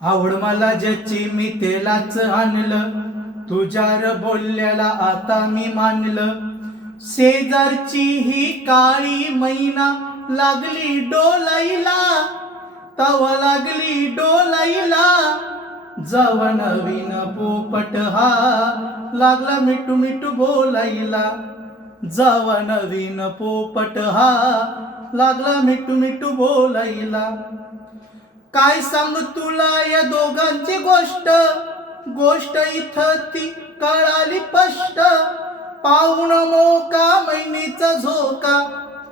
आवड मला ज्याची मी तेलाच आणलं, तुझ्यावर बोलल्याला आता मी मानलं. शेजारची ही काळी मैना लागली डोलाईला, तवा लागली डोलाईला. जवा नवीन पोपट हा लागला मिठू मिठू बोलायला. जवा नवीन पोपट हा लागला मिठू मिठू बोलायला. काय सांगू तुला या दोघांची गोष्ट, गोष्ट इथं ती कळाली स्पष्ट. पाऊण मोका मैनीचा झोका,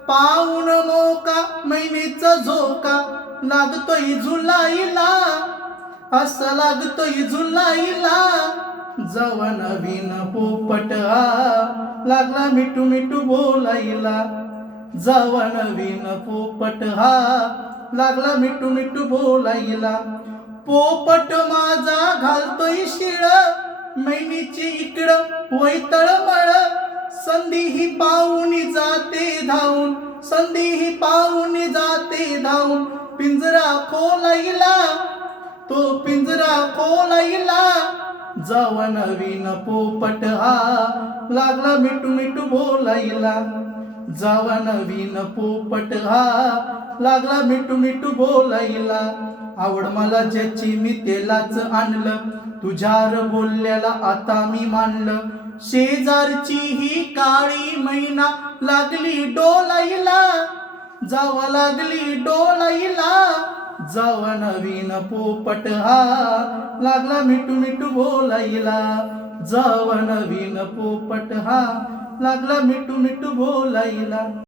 पाऊण मोका मैनीचा झोका लागतोय झुलाईला, असं लागतोय झुलाईला. जवा नवीन पोपट हा लागला मिठू मिठू बोलायला. जवा नवीन पोपट हा लागला मिठू मिठू बोलायला. पोपट माझा घालतोय शिळ, मैनीची इकडं वै तळमळ. संधी ही पाहुणी जाते धावून, संधी ही पाहुणी जाते धावून. पिंजरा खोलायला, तो पिंजरा खोलायला. जवा नवीन पोपट हा लागला मिठू मिठू बोलायला. जवा नवीन पोपट हा लागला मिठू मिठू बोलायला. आवड मला ज्याची मी तेलाच आणलं, तुझ्यावर बोलल्याला आता मी मानलं. शेजारची ही काळी मैना लागली डोलाईला, जावा लागली डोलाईला. जावा नवीन पोपट हा लागला मिठू मिठू बोलायला. जावा नवीन पोपट हा लागला मिठू मिठू बोलायला.